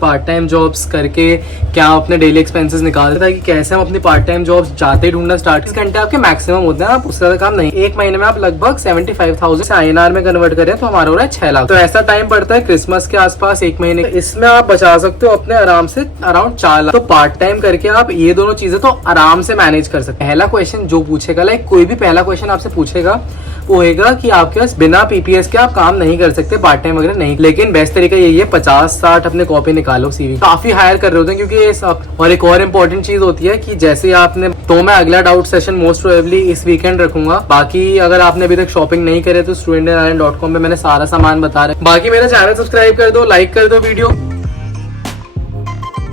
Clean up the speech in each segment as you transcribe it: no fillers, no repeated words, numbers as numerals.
Part time jobs करके क्या अपने डेली एक्सपेंसेस निकालते हैं, कि कैसे हम अपनी पार्ट टाइम जॉब्स जाते ही ढूंढना स्टार्ट। 30 घंटे आपके मैक्सिमम होते हैं, आप उससे ज्यादा काम नहीं। एक महीने में आप लगभग 75,000 से INR में कन्वर्ट करें तो हमारा हो रहा है 6 लाख। तो ऐसा टाइम पड़ता है क्रिसमस के आसपास, एक महीने। इसमें आप बचा सकते हो अपने आराम से अराउंड 4 लाख। तो पार्ट टाइम करके आप ये दोनों चीजें तो आराम से मैनेज कर सकते हैं। पहला क्वेश्चन जो पूछेगा, लाइक कोई भी पहला क्वेश्चन आपसे पूछेगा वो होगा कि आपके पास बिना PPS के आप काम नहीं कर सकते, पार्ट टाइम वगैरह नहीं। लेकिन बेस्ट तरीका यही है 50-60 अपने कॉपी निकालो, CV काफी हायर कर रहे होते हैं क्योंकि ये सब। और एक और इम्पोर्टेंट चीज होती है कि जैसे आपने, तो मैं अगला डाउट सेशन मोस्ट प्रोबेबली इस वीकेंड रखूंगा। बाकी अगर आपने अभी तक शॉपिंग नहीं करे तो studentindian.com पे मैंने सारा सामान बता रहा है। बाकी मेरा चैनल सब्सक्राइब कर दो, लाइक कर दो video.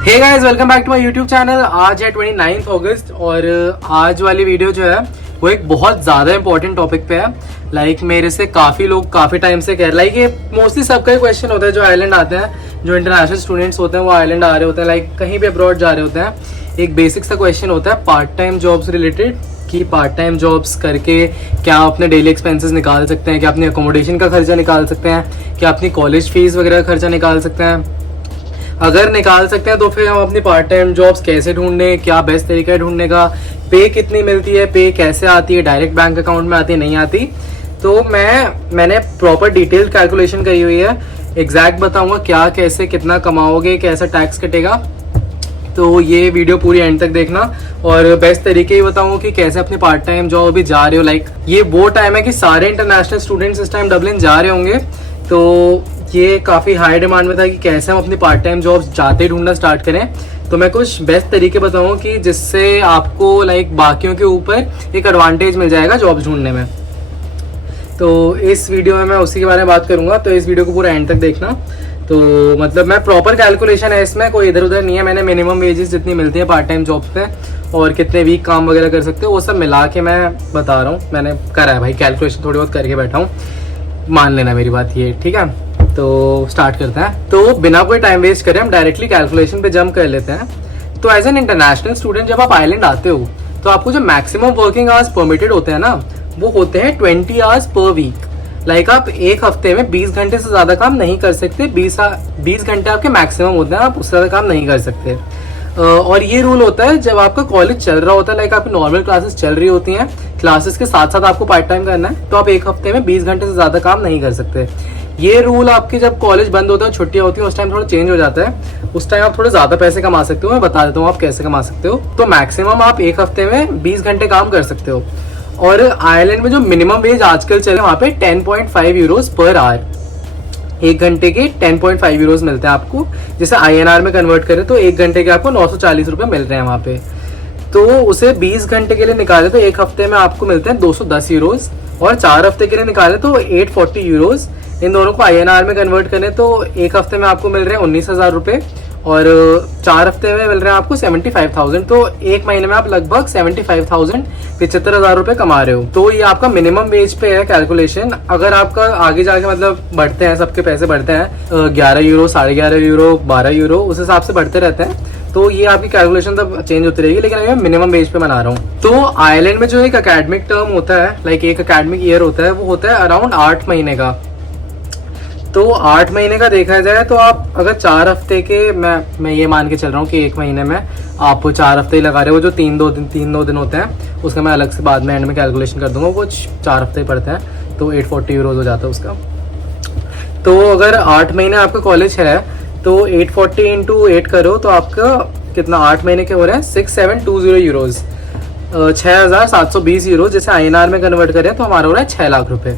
Hey guys, welcome back to my YouTube channel. आज है 29 अगस्त और आज वाली वीडियो जो है वो एक बहुत ज्यादा इंपॉर्टेंट टॉपिक पे है। लाइक मेरे से काफी लोग काफी टाइम से कह रहे, लाइक ये मोस्टली सबका ही क्वेश्चन होता है जो आइलैंड आते हैं, जो इंटरनेशनल स्टूडेंट्स होते हैं वो आइलैंड आ रहे होते हैं, लाइक कहीं भी अब्रॉड जा रहे होते हैं। एक बेसिक सा क्वेश्चन होता है पार्ट टाइम जॉब्स रिलेटेड, कि पार्ट टाइम जॉब्स करके क्या अपने डेली एक्सपेंसेस निकाल सकते हैं, क्या अपनी अकोमोडेशन का खर्चा निकाल सकते हैं, क्या अपनी कॉलेज फीस वगैरह का खर्चा निकाल सकते हैं। अगर निकाल सकते हैं तो फिर हम अपनी पार्ट टाइम जॉब्स कैसे ढूंढने, क्या बेस्ट तरीका है ढूंढने का, पे कितनी मिलती है, पे कैसे आती है, डायरेक्ट बैंक अकाउंट में आती है नहीं आती। तो मैंने प्रॉपर डिटेल कैलकुलेशन करी हुई है, एग्जैक्ट बताऊंगा क्या कैसे कितना कमाओगे, कैसा टैक्स कटेगा। तो ये वीडियो पूरी एंड तक देखना और बेस्ट तरीके ही बताऊंगा कि कैसे अपनी पार्ट टाइम जॉब अभी जा रहे हो। लाइक ये वो टाइम है कि सारे इंटरनेशनल स्टूडेंट्स इस टाइम डबलिन जा रहे होंगे, तो ये काफ़ी हाई डिमांड में था कि कैसे हम अपनी पार्ट टाइम जॉब्स जाते ही ढूंढना स्टार्ट करें। तो मैं कुछ बेस्ट तरीके बताऊंगा कि जिससे आपको लाइक बाकियों के ऊपर एक एडवांटेज मिल जाएगा जॉब्स ढूंढने में। तो इस वीडियो में मैं उसी के बारे में बात करूंगा, तो इस वीडियो को पूरा एंड तक देखना। तो मतलब मैं प्रॉपर कैलकुलेशन है इसमें, कोई इधर उधर नहीं है। मैंने मिनिमम वेजेस जितनी मिलती है पार्ट टाइम जॉब्स पे और कितने वीक काम वगैरह कर सकते हो वो सब मिला के मैं बता रहा हूँ। मैंने करा है भाई कैलकुलेशन, थोड़ी बहुत करके बैठा हूँ, मान लेना मेरी बात ये, ठीक है। तो स्टार्ट करते हैं। तो बिना कोई टाइम वेस्ट करें हम डायरेक्टली कैलकुलेशन पे जंप कर लेते हैं। तो एज एन इंटरनेशनल स्टूडेंट जब आप आइलैंड आते हो तो आपको जो मैक्सिमम वर्किंग आवर्स परमिटेड होते हैं ना, वो होते हैं 20 आवर्स पर वीक। लाइक आप एक हफ्ते में 20 घंटे से ज्यादा काम नहीं कर सकते। 20 घंटे आपके मैक्सिमम होते हैं, आप उससे ज्यादा काम नहीं कर सकते। और ये रूल होता है जब आपका कॉलेज चल रहा होता है, लाइक आपकी नॉर्मल क्लासेस चल रही होती हैं, क्लासेस के साथ साथ आपको पार्ट टाइम करना है, तो आप एक हफ्ते में 20 घंटे से ज्यादा काम नहीं कर सकते। ये रूल आपके जब कॉलेज बंद होता है, छुट्टियां होती है, उस टाइम थोड़ा चेंज हो जाता है। उस टाइम आप थोड़े ज्यादा पैसे कमा सकते हो। मैं बता देता हूँ आप कैसे कमा सकते हो। तो मैक्सिमम आप एक हफ्ते में 20 घंटे काम कर सकते हो। और आयरलैंड में जो मिनिमम वेज आजकल चले वहाँ पे 10.5 यूरोज पर आवर, एक घंटे के 10.5 यूरोज मिलते हैं आपको। जैसे INR में कन्वर्ट करें तो एक घंटे के आपको 940 रुपए मिल रहे हैं वहाँ पे। तो उसे 20 घंटे के लिए निकाले तो एक हफ्ते में आपको मिलते हैं 210 यूरोज, और 4 हफ्ते के लिए निकाले तो 840 यूरोज। इन दोनों को INR में कन्वर्ट करें तो एक हफ्ते में आपको मिल रहे हैं 19,000 रुपए और 4 हफ्ते में मिल रहे हैं आपको 75,000। तो एक महीने में आप लगभग 75,000 75,000 रुपए कमा रहे हो। तो ये आपका मिनिमम वेज पे है कैलकुलेशन। अगर आपका आगे जाके मतलब बढ़ते हैं, सबके पैसे बढ़ते हैं 11 यूरो, 11.5 यूरो, 12 यूरो, उस हिसाब से बढ़ते रहते हैं। तो ये आपकी कैलकुलेशन तब चेंज होती रहेगी, लेकिन अभी मैं मिनिमम वेज पे बना रहा हूँ। तो आयरलैंड में जो एक अकेडमिक टर्म होता है, लाइक एक अकेडमिक ईयर होता है, वो होता है अराउंड 8 महीने का। तो 8 महीने का देखा जाए तो आप अगर 4 हफ्ते के, मैं ये मान के चल रहा हूँ कि एक महीने में आप 4 हफ्ते ही लगा रहे हो, जो 3-2 दिन होते हैं, उसका मैं अलग से बाद में एंड में कैलकुलेशन कर दूंगा, कुछ 4 हफ्ते ही पड़ते हैं, तो 840 यूरोज हो जाता है उसका। तो अगर 8 महीने आपका कॉलेज है तो 840 इंटू 8 करो तो आपका कितना 8 महीने के हो रहे हैं 6720 यूरोज, 6,720 यूरो। जैसे INR में कन्वर्ट करें तो हमारा हो रहा है 6 लाख रुपए।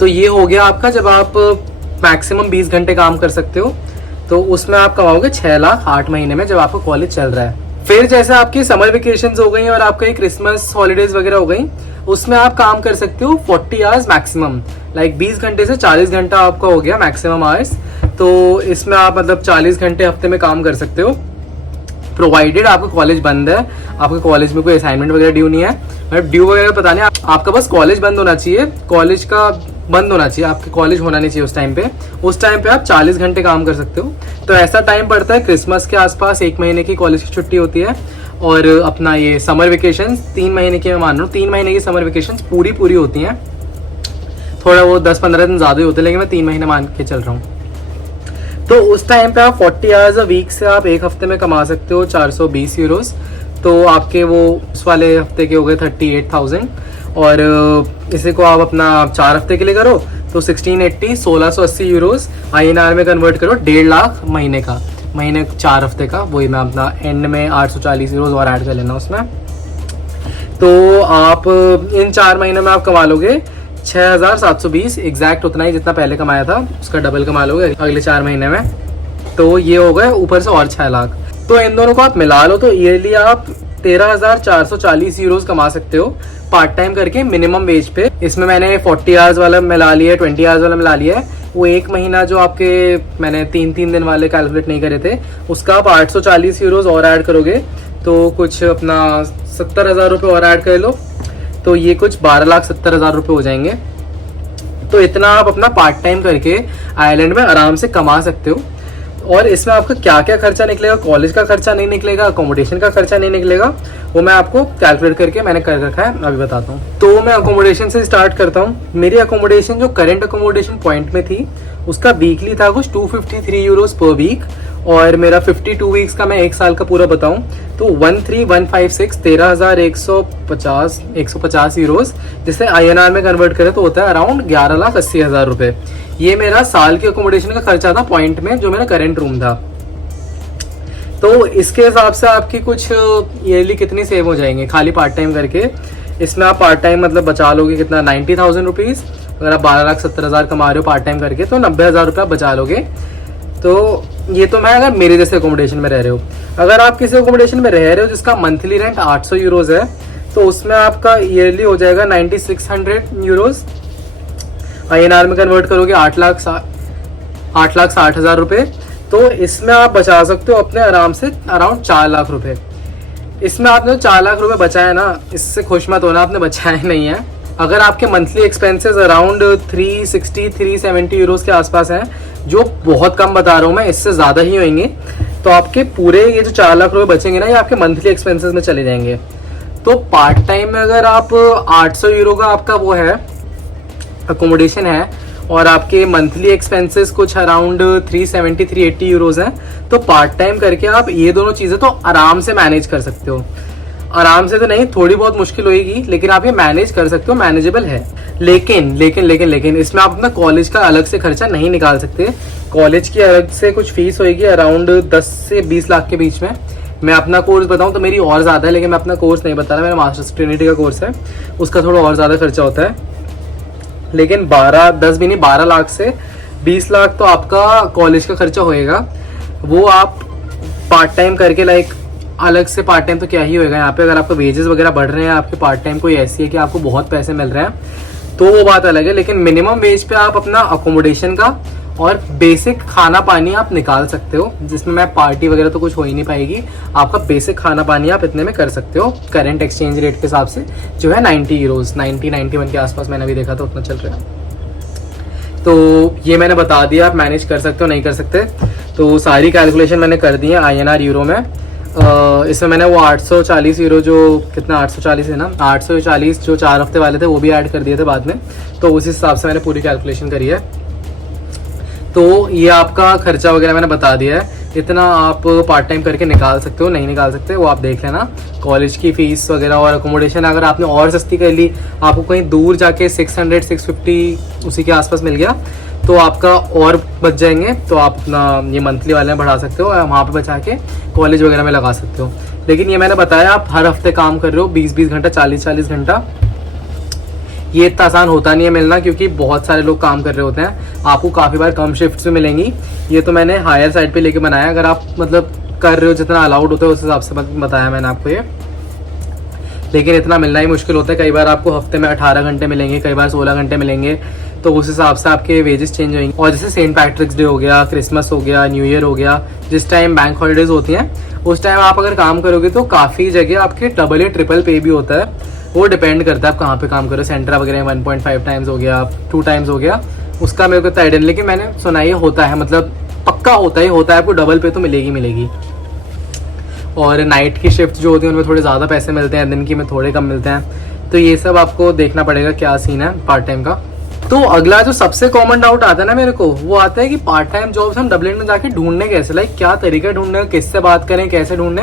तो ये हो गया आपका जब आप मैक्सिमम 20 घंटे काम कर सकते हो, तो उसमें आप कमाओगे 6 लाख 8 महीने में जब आपका कॉलेज चल रहा है। फिर जैसे आपकी समर वेकेशंस हो गई और आपका क्रिसमस हॉलीडेज वगैरह हो गई, उसमें आप काम कर सकते हो 40 आवर्स मैक्सिमम। लाइक 20 घंटे से 40 घंटा आपका हो गया मैक्सिमम आवर्स। तो इसमें आप मतलब 40 घंटे हफ्ते में काम कर सकते हो, प्रोवाइडेड आपका कॉलेज बंद है, आपके कॉलेज में कोई असाइनमेंट वगैरह ड्यू नहीं है। मतलब ड्यू वगैरह पता नहीं, आपका बस कॉलेज बंद होना चाहिए, कॉलेज का बंद होना चाहिए, आपके कॉलेज होना नहीं चाहिए उस टाइम पे आप 40 घंटे काम कर सकते हो। तो ऐसा टाइम पड़ता है क्रिसमस के आसपास, एक महीने की कॉलेज की छुट्टी होती है, और अपना ये समर वेकेशन 3 महीने की, मैं मान रहा हूँ 3 महीने की समर वेकेशन पूरी होती हैं। थोड़ा वो 10-15 दिन ज्यादा ही होते हैं, लेकिन मैं 3 महीने मान के चल रहा हूँ। तो उस टाइम पे आप 40 आवर्स अ वीक से आप एक हफ्ते में कमा सकते हो 420 यूरोस। तो आपके वो उस वाले हफ्ते के हो गए 38,000, और इसी को आप अपना 4 हफ्ते के लिए करो तो 1680 1680 यूरोस INR में कन्वर्ट करो, 1.5 लाख महीने का, महीने 4 हफ्ते का। वही मैं अपना एंड में 840 यूरोस और ऐड कर लेना उसमें। तो आप इन 4 महीनों में आप कमा लोगे 6,720, एग्जैक्ट उतना ही जितना पहले कमाया था उसका डबल कमा लोगे अगले 4 महीने में। तो ये हो गए ऊपर से और 6 लाख। तो इन दोनों को आप मिला लो तो ईयरली आप 13,440 यूरोस कमा सकते हो पार्ट टाइम करके मिनिमम वेज पे। इसमें मैंने 40 आवर्स वाला मिला लिया है, 20 आवर्स वाला मिला लिया है। वो एक महीना जो आपके मैंने 3-3 दिन वाले कैलकुलेट नहीं करे थे, उसका आप 840 यूरोस और ऐड करोगे तो कुछ अपना 70,000 रुपये और ऐड कर लो, तो ये कुछ 12,70,000 रुपये हो जाएंगे। तो इतना आप अपना पार्ट टाइम करके आयरलैंड में आराम से कमा सकते हो। और इसमें आपका क्या क्या खर्चा निकलेगा, कॉलेज का खर्चा नहीं निकलेगा, अकोमोडेशन का खर्चा नहीं निकलेगा, वो मैं आपको कैलकुलेट करके मैंने कर रखा है, अभी बताता हूँ। तो मैं अकोमोडेशन से स्टार्ट करता हूँ। मेरी अकोमोडेशन जो करंट अकोमोडेशन पॉइंट में थी उसका वीकली था कुछ 253 यूरोस पर वीक, और मेरा 52 वीक्स का मैं एक साल का पूरा बताऊं तो 13,156 13,150 यूरोस, जिसे INR में कन्वर्ट करें तो होता है अराउंड 11,80,000 रुपये। ये मेरा साल के अकोमोडेशन का खर्चा था पॉइंट में, जो मेरा करंट रूम था। तो इसके हिसाब से आपकी कुछ ईयरली कितनी सेव हो जाएंगे खाली पार्ट टाइम करके। इसमें आप पार्ट टाइम मतलब बचा लोगे कितना, 90,000 रुपीज़। अगर आप 12,70,000 कमा रहे हो पार्ट टाइम करके तो 90,000 रुपये बचा लोगे। तो ये तो मैं अगर मेरे जैसे अकोमोडेशन में रह रहे हो। अगर आप किसी अकोमोडेशन में रह रहे हो जिसका मंथली रेंट 800 यूरोज है तो उसमें आपका ईयरली हो जाएगा 9,600 यूरोज। INR में कन्वर्ट करोगे 8,60,000 रुपये। तो इसमें आप बचा सकते हो अपने आराम से अराउंड 4 लाख रुपये। इसमें आपने 4 लाख रुपये बचाया ना, इससे खुश मत होना, आपने बचाया नहीं है। अगर आपके मंथली एक्सपेंसेस अराउंड 360-370 यूरोस के आसपास हैं, जो बहुत कम बता रहा हूँ मैं, इससे ज़्यादा ही होंगे, तो आपके पूरे ये जो 4 लाख रुपए बचेंगे ना, ये आपके मंथली एक्सपेंसेस में चले जाएंगे। तो पार्ट टाइम में अगर आप 800 यूरो का आपका वो है अकोमोडेशन है और आपके मंथली एक्सपेंसेस कुछ अराउंड 370-380 यूरोज हैं, तो पार्ट टाइम करके आप ये दोनों चीज़ें तो आराम से मैनेज कर सकते हो। आराम से तो नहीं, थोड़ी बहुत मुश्किल होगी, लेकिन आप ये मैनेज कर सकते हो, मैनेजेबल है। लेकिन लेकिन लेकिन लेकिन इसमें आप अपना कॉलेज का अलग से खर्चा नहीं निकाल सकते। कॉलेज की अलग से कुछ फीस होगी अराउंड 10 से 20 लाख के बीच में। मैं अपना कोर्स बताऊं तो मेरी और ज़्यादा है, लेकिन मैं अपना कोर्स नहीं बता रहा, मेरा मास्टर्स ट्रिनिटी का कोर्स है, उसका थोड़ा और ज़्यादा खर्चा होता है। लेकिन 10 भी नहीं, 12 लाख से 20 लाख तो आपका कॉलेज का खर्चा होएगा। वो आप पार्ट टाइम करके लाइक अलग से पार्ट टाइम तो क्या ही होएगा यहाँ पे। अगर आपका वेजेस वगैरह बढ़ रहे हैं, आपके पार्ट टाइम कोई ऐसी है कि आपको बहुत पैसे मिल रहे हैं, तो वो बात अलग है। लेकिन मिनिमम वेज पे आप अपना अकोमोडेशन का और बेसिक खाना पानी आप निकाल सकते हो, जिसमें मैं पार्टी वगैरह तो कुछ हो ही नहीं पाएगी। आपका बेसिक खाना पानी आप इतने में कर सकते हो। करंट एक्सचेंज रेट के हिसाब से जो है 90 यूरोज, 90-91 के आसपास मैंने अभी देखा था, उतना चल रहा है। तो ये मैंने बता दिया, आप मैनेज कर सकते हो नहीं कर सकते। तो सारी कैलकुलेशन मैंने कर दी है INR यूरो में। इसमें मैंने वो 840 यूरो, जो कितना 840 है ना, 840 जो 4 हफ्ते वाले थे वो भी ऐड कर दिए थे बाद में। तो उस हिसाब से मैंने पूरी कैलकुलेशन करी है। तो ये आपका खर्चा वगैरह मैंने बता दिया है। इतना आप पार्ट टाइम करके निकाल सकते हो, नहीं निकाल सकते वो आप देख लेना। कॉलेज की फीस वगैरह और अकोमोडेशन अगर आपने और सस्ती कर ली, आपको कहीं दूर जाके 600-650 उसी के आसपास मिल गया, तो आपका और बच जाएंगे। तो आप अपना ये मंथली वाले में बढ़ा सकते हो और वहाँ पे बचा के कॉलेज वगैरह में लगा सकते हो। लेकिन ये मैंने बताया, आप हर हफ्ते काम कर रहे हो 20-20 घंटा, 40-40 घंटा, ये इतना आसान होता नहीं है मिलना, क्योंकि बहुत सारे लोग काम कर रहे होते हैं। आपको काफ़ी बार कम शिफ्ट्स में मिलेंगी। ये तो मैंने हायर साइड पे लेके बनाया। अगर आप मतलब कर रहे हो जितना अलाउड होता है उस हिसाब से बताया मैंने आपको ये। लेकिन इतना मिलना ही मुश्किल होता है। कई बार आपको हफ्ते में 18 घंटे मिलेंगे, कई बार 16 घंटे मिलेंगे। तो उस हिसाब से आपके वेजेस चेंज होंगे। और जैसे सेंट पैट्रिक्स डे हो गया, क्रिसमस हो गया, न्यू ईयर हो गया, जिस टाइम बैंक हॉलीडेज होती हैं उस टाइम आप अगर काम करोगे तो काफ़ी जगह आपके डबल या ट्रिपल पे भी होता है। वो डिपेंड करता है आप कहाँ पे काम करो। सेंट्रा वगैरह 1.5 टाइम्स हो गया, 2 टाइम्स हो गया, उसका मेरे को इतना आइडिया नहीं। लेकिन मैंने सुना ये होता है, मतलब पक्का होता है आपको डबल पे तो मिलेगी। और नाइट की शिफ्ट जो होती है उनमें थोड़े ज़्यादा पैसे मिलते हैं, दिन की में थोड़े कम मिलते हैं। तो ये सब आपको देखना पड़ेगा क्या सीन है पार्ट टाइम का। तो अगला जो सबसे कॉमन डाउट आता है ना मेरे को, वो आता है कि पार्ट टाइम जॉब्स हम डब्लिन में जाके ढूंढने कैसे, लाइक क्या तरीका ढूंढने, किससे बात करें, कैसे ढूंढने।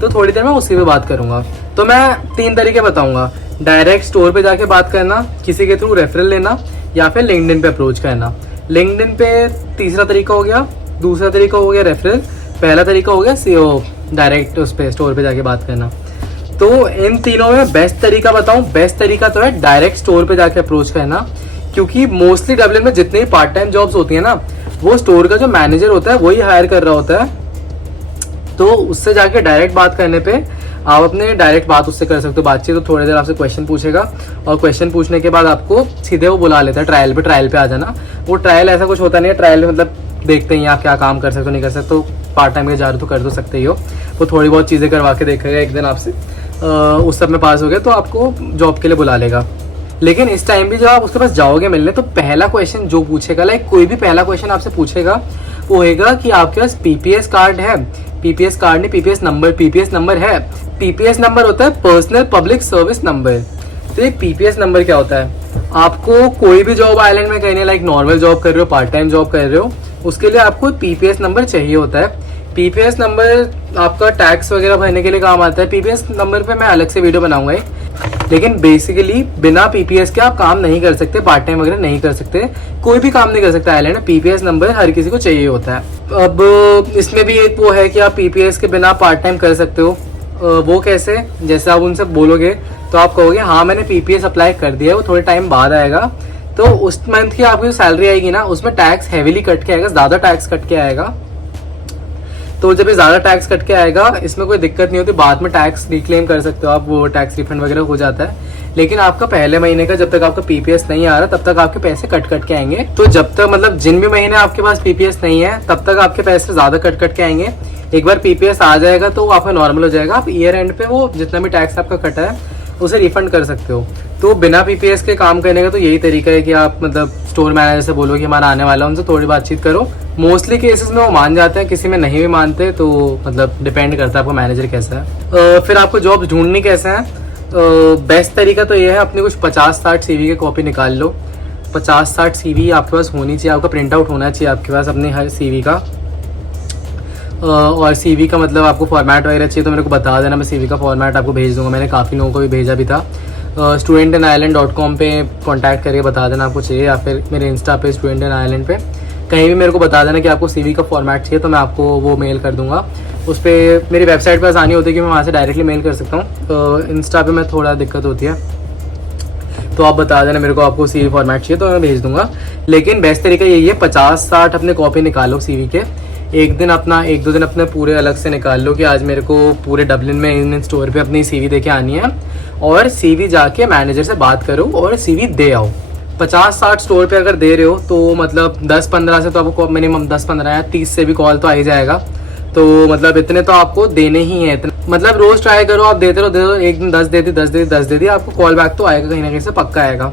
तो थोड़ी देर में उसी पे बात करूंगा। तो मैं 3 तरीके बताऊंगा। डायरेक्ट स्टोर पे जाके बात करना, किसी के थ्रू रेफरल लेना, या फिर लिंक्डइन पे अप्रोच करना। लिंक्डइन पे तीसरा तरीका हो गया, दूसरा तरीका हो गया रेफरल, पहला तरीका हो गया सीओ डायरेक्ट उस पे स्टोर पे जाके बात करना। तो इन तीनों में बेस्ट तरीका बताऊं, बेस्ट तरीका तो है डायरेक्ट स्टोर पे जाके अप्रोच करना, क्योंकि मोस्टली डब्लिन में जितने भी पार्ट टाइम जॉब्स होती है ना, वो स्टोर का जो मैनेजर होता है वही हायर कर रहा होता है। तो उससे जाके डायरेक्ट बात करने पे आप अपने डायरेक्ट बात उससे कर सकते हो, बातचीत। तो थोड़ी देर आपसे क्वेश्चन पूछेगा और क्वेश्चन पूछने के बाद आपको सीधे वो बुला लेता है ट्रायल पे आ जाना। वो ट्रायल ऐसा कुछ होता नहीं है, ट्रायल में मतलब देखते ही आप क्या काम कर सकते हो नहीं कर सकते। तो पार्ट टाइम के जा रहे तो कर तो सकते ही हो। वो थोड़ी बहुत चीज़ें करवा के देखेगा एक दिन आपसे, उस सब में पास हो गया तो आपको जॉब के लिए बुला लेगा। लेकिन इस टाइम भी जब आप उसके पास जाओगे मिलने, तो पहला क्वेश्चन जो पूछेगा, लाइक कोई भी पहला क्वेश्चन आपसे पूछेगा वो होगा कि आपके पास पीपीएस कार्ड है। पीपीएस कार्ड नहीं, पीपीएस नंबर है। पीपीएस नंबर होता है पर्सनल पब्लिक सर्विस नंबर। तो एक पीपीएस नंबर क्या होता है, आपको कोई भी जॉब आइलैंड में करनी है, लाइक नॉर्मल जॉब कर रहे हो, पार्ट टाइम जॉब कर रहे हो, उसके लिए आपको पीपीएस नंबर चाहिए होता है। पीपीएस नंबर आपका टैक्स वगैरह भरने के लिए काम आता है। पीपीएस नंबर पे मैं अलग से वीडियो बनाऊंगा, लेकिन बेसिकली बिना पीपीएस के आप काम नहीं कर सकते, पार्ट टाइम वगैरह नहीं कर सकते, कोई भी काम नहीं कर सकता आइलैंड में। पीपीएस नंबर हर किसी को चाहिए होता है। अब इसमें भी एक वो है कि आप पीपीएस के बिना पार्ट टाइम कर सकते हो। वो कैसे, जैसे आप उनसे बोलोगे तो आप कहोगे हाँ मैंने पीपीएस अप्लाई कर दिया है, वो थोड़े टाइम बाद आएगा। तो उस मंथ की आपकी जो सैलरी आएगी ना, उसमें टैक्स हैवीली कट के आएगा, ज्यादा टैक्स कट के आएगा। तो जब ये ज्यादा टैक्स कट के आएगा, इसमें कोई दिक्कत नहीं होती, बाद में टैक्स रिक्लेम कर सकते हो आप, वो टैक्स रिफंड वगैरह हो जाता है। लेकिन आपका पहले महीने का जब तक आपका पीपीएस नहीं आ रहा, तब तक आपके पैसे कट के आएंगे। तो जब तक मतलब जिन भी महीने आपके पास पीपीएस नहीं है, तब तक आपके पैसे ज्यादा कट के आएंगे। एक बार पीपीएस आ जाएगा तो आपका नॉर्मल हो जाएगा, आप ईयर एंड पे वो जितना भी टैक्स आपका कटा है उसे रिफंड कर सकते हो। तो बिना पीपीएस के काम करने का तो यही तरीका है कि आप मतलब स्टोर मैनेजर से बोलो कि हमारा आने वाला है, उनसे थोड़ी बातचीत करो। मोस्टली केसेस में वो मान जाते हैं, किसी में नहीं भी मानते, तो मतलब डिपेंड करता है आपका मैनेजर कैसा है। फिर आपको जॉब ढूंढनी कैसे है, बेस्ट तरीका तो ये है, अपने कुछ 50-60 सीवी की कॉपी निकाल लो। 50-60 सीवी आपके पास होनी चाहिए, आपका प्रिंट आउट होना चाहिए आपके पास अपने हर सीवी का। और सीवी का मतलब आपको फॉर्मेट वगैरह चाहिए तो मेरे को बता देना, मैं सीवी का फॉर्मेट आपको भेज दूंगा। मैंने काफ़ी लोगों को भी भेजा भी था। studentinIreland.com पे कांटेक्ट करके बता देना आपको चाहिए, या फिर मेरे इंस्टा पे studentinIreland पे कहीं भी मेरे को बता देना कि आपको सीवी का फॉर्मेट चाहिए, तो मैं आपको वो मेल कर दूंगा। उस पर मेरी वेबसाइट पर आसानी होती है कि मैं वहाँ से डायरेक्टली मेल कर सकता हूँ। इंस्टा पे मैं थोड़ा दिक्कत होती है, तो आप बता देना मेरे को आपको सीवी फॉर्मेट चाहिए तो मैं भेज दूंगा। लेकिन बेस्ट तरीका यही है, 50-60 अपने कॉपी निकालो सीवी के। एक दो दिन अपने पूरे अलग से निकाल लो कि आज मेरे को पूरे डब्लिन में इन स्टोर पे अपनी सीवी देके आनी है, और सीवी जाके मैनेजर से बात करो और सीवी दे आओ। 50-60 स्टोर पे अगर दे रहे हो तो मतलब 10-15 से तो आपको मिनिमम 10-15 या 30 से भी कॉल तो आ ही जाएगा। तो मतलब इतने तो आपको देने ही है, मतलब रोज ट्राई करो, आप देते रहो। एक दिन 10 दे दी, आपको कॉल बैक तो आएगा, कहीं ना कहीं से पक्का आएगा।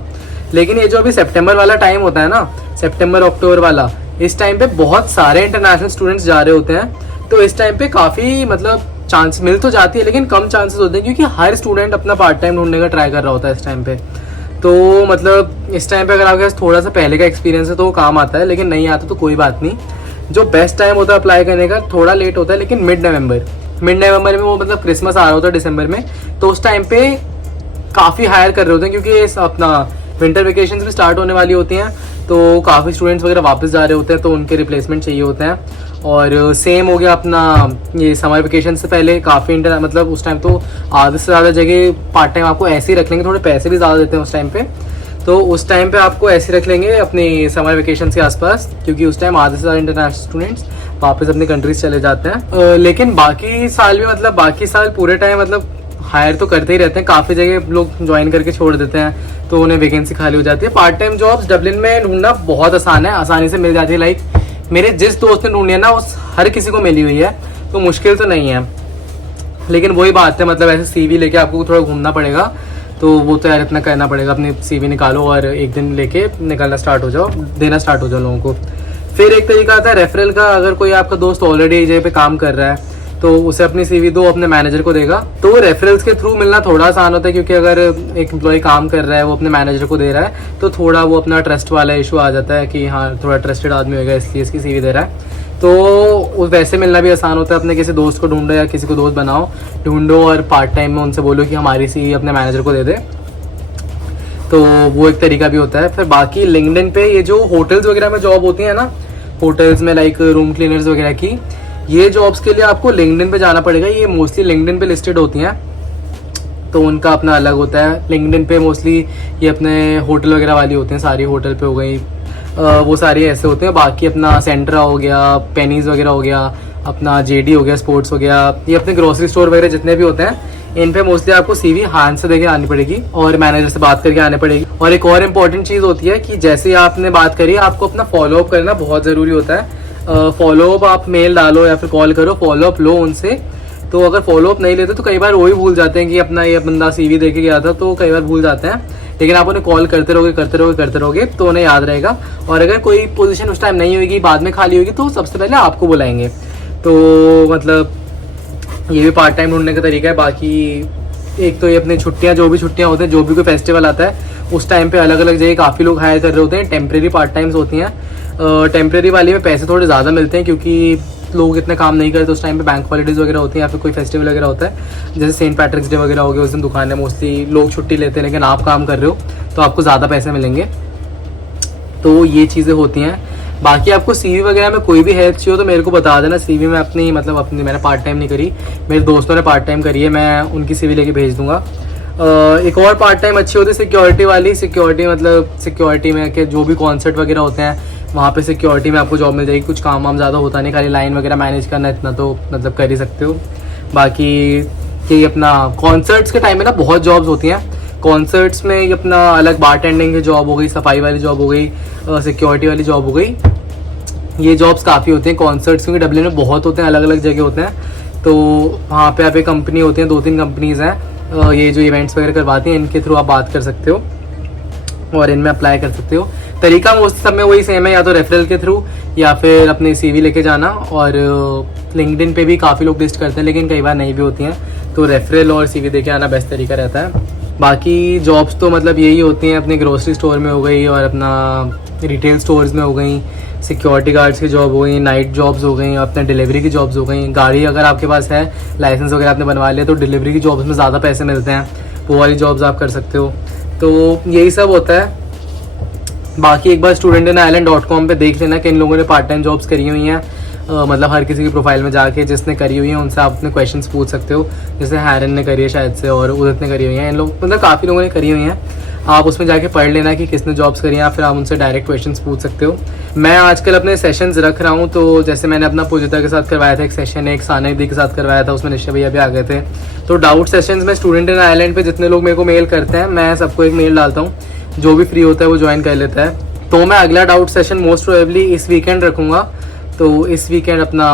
लेकिन ये जो अभी सितंबर वाला टाइम होता है ना, सितंबर अक्टूबर वाला, इस टाइम पे बहुत सारे इंटरनेशनल स्टूडेंट्स जा रहे होते हैं। तो इस टाइम पे काफ़ी मतलब चांस मिल तो जाती है, लेकिन कम चांसेस होते हैं, क्योंकि हर स्टूडेंट अपना पार्ट टाइम ढूंढने का ट्राई कर रहा होता है इस टाइम पे। तो मतलब इस टाइम पे अगर आपके पास थोड़ा सा पहले का एक्सपीरियंस है तो वो काम आता है, लेकिन नहीं आता तो कोई बात नहीं। जो बेस्ट टाइम होता है अप्लाई करने का, थोड़ा लेट होता है, लेकिन मिड नवंबर में वो मतलब क्रिसमस आ रहा होता है दिसंबर में, तो उस टाइम पे काफ़ी हायर कर रहे होते हैं, क्योंकि अपना विंटर वेकेशन भी स्टार्ट होने वाली होती हैं। तो काफ़ी स्टूडेंट्स वगैरह वापस जा रहे होते हैं, तो उनके रिप्लेसमेंट चाहिए होते हैं। और सेम हो गया अपना ये समर वेकेशन से पहले काफ़ी मतलब उस टाइम तो आधे से ज़्यादा जगह पार्ट टाइम आपको ऐसे ही रख लेंगे, थोड़े पैसे भी ज़्यादा देते हैं उस टाइम पे। तो उस टाइम पे आपको ऐसे रख लेंगे अपनी समर वेकेशन के आसपास, क्योंकि उस टाइम आधे से ज़्यादा इंटरनेशनल स्टूडेंट्स वापस अपनी कंट्रीज चले जाते हैं। लेकिन बाकी साल भी मतलब बाकी साल पूरे टाइम मतलब हायर तो करते ही रहते हैं, काफ़ी जगह लोग ज्वाइन करके छोड़ देते हैं, तो उन्हें वैकेंसी खाली हो जाती है। पार्ट टाइम जॉब्स डब्लिन में ढूंढना बहुत आसान है, आसानी से मिल जाती है। लाइक मेरे जिस दोस्त ने ढूंढी है ना, उस हर किसी को मिली हुई है, तो मुश्किल तो नहीं है। लेकिन वही बात है, मतलब ऐसे सीवी लेके आपको थोड़ा घूमना पड़ेगा, तो वो तो यार इतना करना पड़ेगा। अपनी सीवी निकालो और एक दिन लेके निकलना स्टार्ट हो जाओ, देना स्टार्ट हो जाओ लोगों को। फिर एक तरीका आता है रेफरल का। अगर कोई आपका दोस्त ऑलरेडी जगह पे काम कर रहा है, तो उसे अपनी सीवी दो, अपने मैनेजर को देगा। तो रेफरल्स के थ्रू मिलना थोड़ा आसान होता है, क्योंकि अगर एक एम्प्लॉय काम कर रहा है वो अपने मैनेजर को दे रहा है तो थोड़ा वो अपना ट्रस्ट वाला इशू आ जाता है कि हाँ थोड़ा ट्रस्टेड आदमी होगा इसलिए इसकी सीवी दे रहा है। तो वैसे मिलना भी आसान होता है। अपने किसी दोस्त को ढूंढो या किसी को दोस्त बनाओ, ढूंढो और पार्ट टाइम में उनसे बोलो कि हमारी सीवी अपने मैनेजर को दे दे, तो वो एक तरीका भी होता है। फिर बाकी लिंक्डइन पे ये जो होटल्स वगैरह में जॉब होती है ना, होटल्स में लाइक रूम क्लीनर्स वगैरह की, ये जॉब्स के लिए आपको लिंक्डइन पे जाना पड़ेगा। ये मोस्टली लिंक्डइन पे लिस्टेड होती हैं, तो उनका अपना अलग होता है। लिंक्डइन पे मोस्टली ये अपने होटल वगैरह वाली होती हैं, सारी होटल पे हो गई, वो सारी ऐसे होते हैं। बाकी अपना सेंट्रा हो गया, पेनीज वगैरह हो गया, अपना जेडी हो गया, स्पोर्ट्स हो गया, ये अपने ग्रोसरी स्टोर वगैरह जितने भी होते हैं, इन पे मोस्टली आपको सीवी हाथ से देके आनी पड़ेगी और मैनेजर से बात करके आनी पड़ेगी। और एक और इम्पॉर्टेंट चीज़ होती है कि जैसे ही आपने बात करी, आपको अपना फॉलोअप करना बहुत ज़रूरी होता है। फॉलोअप आप मेल डालो या फिर कॉल करो, फॉलोअप लो उनसे। तो अगर फॉलोअप नहीं लेते तो कई बार वही भूल जाते हैं कि अपना ये बंदा सीवी दे के गया था, तो कई बार भूल जाते हैं। लेकिन आप उन्हें कॉल करते रहोगे तो उन्हें याद रहेगा। और अगर कोई पोजीशन उस टाइम नहीं होगी, बाद में खाली होगी, तो सबसे पहले आपको बुलाएंगे। तो मतलब ये भी पार्ट टाइम ढूंढने का तरीका है। बाकी एक तो ये अपनी छुट्टियां, जो भी छुट्टियां होते हैं, जो भी कोई फेस्टिवल आता है उस टाइम पे अलग अलग जगह काफ़ी लोग हायर कर रहे होते हैं। टेम्प्रेरी पार्ट टाइम्स होती हैं। टेम्प्रेरी वाली में पैसे थोड़े ज़्यादा मिलते हैं, क्योंकि लोग इतने काम नहीं करते उस टाइम पे। बैंक हॉलीडेज वगैरह होती हैं या फिर कोई फेस्टिवल वगैरह होता है, जैसे सेंट पैट्रिक्स डे वगैरह हो गया, उस दिन दुकानें मोस्टली लोग छुट्टी लेते हैं, लेकिन आप काम कर रहे हो तो आपको ज़्यादा पैसे मिलेंगे। तो ये चीज़ें होती हैं। बाकी आपको सीवी वगैरह में कोई भी हेल्प चाहिए तो मेरे को बता देना। सीवी में अपनी मैंने पार्ट टाइम नहीं करी, मेरे दोस्तों ने पार्ट टाइम करी है, मैं उनकी सीवी लेके भेज दूंगा। एक और पार्ट टाइम अच्छी होती है सिक्योरिटी वाली। सिक्योरिटी में कि जो भी कॉन्सर्ट वगैरह होते हैं वहाँ पे सिक्योरिटी में आपको जॉब मिल जाएगी। कुछ काम वाम ज़्यादा होता नहीं, खाली लाइन वगैरह मैनेज करना, इतना तो मतलब कर ही सकते हो। बाकी ये अपना कॉन्सर्ट्स के टाइम में ना बहुत जॉब्स होती हैं। कॉन्सर्ट्स में ये अपना अलग बार टेंडिंग की जॉब हो गई, सफाई वाली जॉब हो गई, सिक्योरिटी वाली जॉब हो गई। ये जॉब्स काफ़ी होती हैं कॉन्सर्ट्स, क्योंकि डब्ल्यू में बहुत होते हैं, अलग अलग जगह होते हैं। तो वहाँ पे आप एक कंपनी होती है, 2-3 कंपनीज़ हैं ये जो इवेंट्स वगैरह करवाती हैं, इनके थ्रू आप बात कर सकते हो और इनमें अप्लाई कर सकते हो। तरीका मोस्टली सब में वही सेम है, या तो रेफरल के थ्रू या फिर अपनी सीवी लेके जाना। और लिंक्डइन पे भी काफ़ी लोग लिस्ट करते हैं, लेकिन कई बार नहीं भी होती हैं, तो रेफरल और सीवी देके आना बेस्ट तरीका रहता है। बाकी जॉब्स तो मतलब यही होती हैं, अपने ग्रोसरी स्टोर में हो गई और अपना रिटेल स्टोर्स में हो गई, सिक्योरिटी गार्ड्स की जॉब हो गई, नाइट जॉब्स हो गई, अपने डिलीवरी की जॉब्स हो गई। गाड़ी अगर आपके पास है, लाइसेंस वगैरह आपने बनवा लिया, तो डिलीवरी की जॉब्स में ज़्यादा पैसे मिलते हैं, वो वाली जॉब्स आप कर सकते हो। तो यही सब होता है। बाकी एक बार studentinIreland.com पे देख लेना कि इन लोगों ने पार्ट टाइम जॉब्स करी हुई हैं। मतलब हर किसी की प्रोफाइल में जाके जिसने करी हुई है उनसे आप अपने क्वेश्चंस पूछ सकते हो। जैसे हैरन ने करी है शायद से, और उदित ने करी हुई है, इन लोग मतलब काफ़ी लोगों ने करी हुई हैं। आप उसमें जाके पढ़ लेना कि किसने जॉब्स करी हैं, फिर आप उनसे डायरेक्ट क्वेश्चंस पूछ सकते हो। मैं आजकल अपने सेशंस रख रहा हूँ, तो जैसे मैंने अपना पूजिता के साथ करवाया था एक सेशन, एक साना दी के साथ करवाया था, उसमें निश्चय भैया भी आ गए थे। तो डाउट सेशंस में स्टूडेंट इन आयरलैंड पे जितने लोग मेरे को मेल करते हैं, मैं सबको एक मेल डालता हूँ, जो भी फ्री होता है वो ज्वाइन कर लेता है। तो मैं अगला डाउट सेशन मोस्ट प्रोबेबली इस वीकेंड रखूँगा। तो इस वीकेंड अपना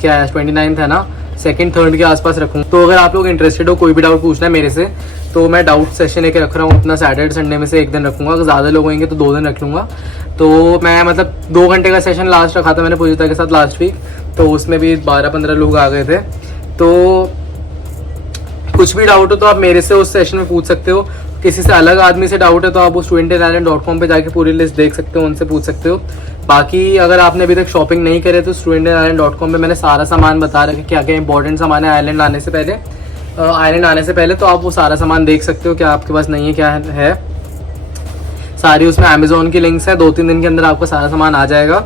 क्या है, 29 है ना, 2nd-3rd के आसपास रखूँगा। तो अगर आप लोग इंटरेस्टेड हो, कोई भी डाउट पूछना है मेरे से, तो मैं डाउट सेशन एक रख रहा हूँ अपना सैटरडे संडे में से एक दिन रखूँगा। अगर ज़्यादा लोग होंगे तो 2 दिन रख लूँगा। तो मैं मतलब 2 घंटे का सेशन लास्ट रखा था मैंने पूजिता के साथ लास्ट वीक, तो उसमें भी 12-15 लोग आ गए थे। तो कुछ भी डाउट हो तो आप मेरे से उस सेशन में पूछ सकते हो। किसी से अलग आदमी से डाउट है तो आप वो studentinIreland.com पे जाके पूरी लिस्ट देख सकते हो, उनसे पूछ सकते हो। बाकी अगर आपने अभी तक शॉपिंग नहीं करे तो studentinIreland.com पे मैंने सारा सामान बता रखा है, क्या क्या इंपॉर्टेंट सामान है आयरलैंड आने से पहले, तो आप वो सारा सामान देख सकते हो क्या आपके पास नहीं है, क्या है। सारी उसमें अमेजोन की लिंक्स है, 2-3 दिन के अंदर आपको सारा सामान आ जाएगा।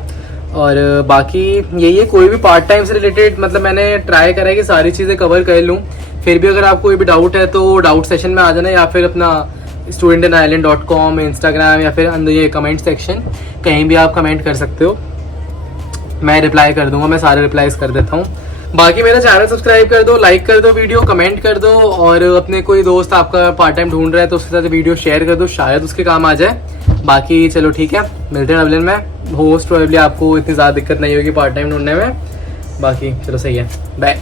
और बाकी यही है, कोई भी पार्ट टाइम से रिलेटेड मतलब मैंने ट्राई करा है कि सारी चीज़ें कवर कर लूँ। फिर भी अगर आपको कोई भी डाउट है तो डाउट सेशन में आ जाना, या फिर अपना studentinIreland.com, इंस्टाग्राम, या फिर अंदर ये कमेंट सेक्शन, कहीं भी आप कमेंट कर सकते हो, मैं रिप्लाई कर दूंगा। मैं सारे रिप्लाईज कर देता हूँ। बाकी मेरा चैनल सब्सक्राइब कर दो, लाइक कर दो वीडियो, कमेंट कर दो, और अपने कोई दोस्त आपका पार्ट टाइम ढूंढ रहा है तो उसके साथ वीडियो शेयर कर दो, शायद उसके काम आ जाए। बाकी चलो ठीक है, मिलते हैं डब्लिन में। मोस्ट प्रोबेबली आपको इतनी ज़्यादा दिक्कत नहीं होगी पार्ट टाइम ढूंढने में। बाकी चलो सही है, बाय।